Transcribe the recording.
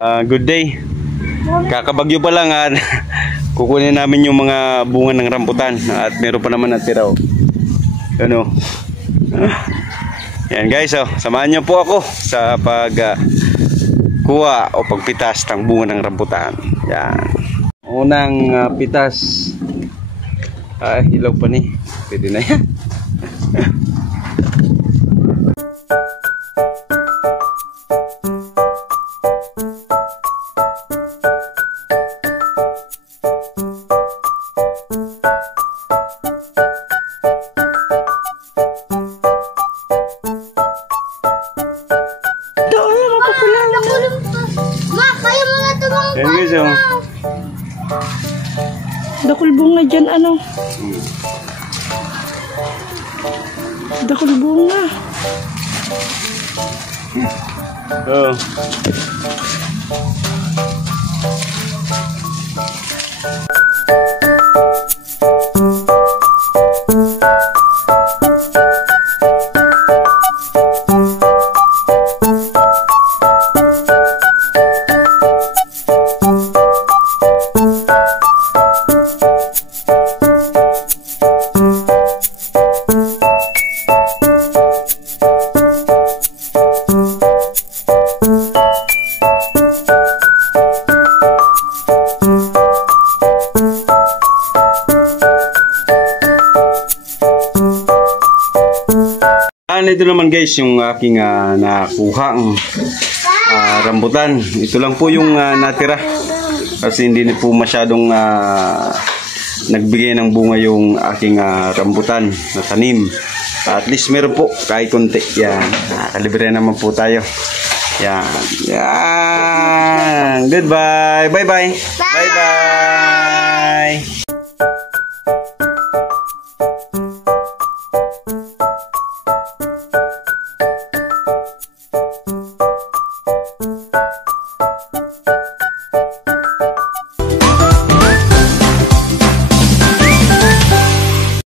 Good day. Kakabagyo pa lang at kukunin namin yung mga bunga ng rambutan at meron pa naman natira. Ano? Yan guys, samahan niyo po ako sa kuha o pagpitas ng bunga ng rambutan. Yan. Unang pitas. Hilaw pa ni. Pwede na yan. Yan guys, dakol bunga dyan, ano? Dakol bunga. Ito naman guys yung aking nakuhang rambutan. Ito lang po yung natira kasi hindi na po masyadong nagbigay ng bunga yung aking rambutan na tanim. At least meron po kahit konti. Yan, kalibre naman po tayo. Yan. Yan. Goodbye. Bye bye.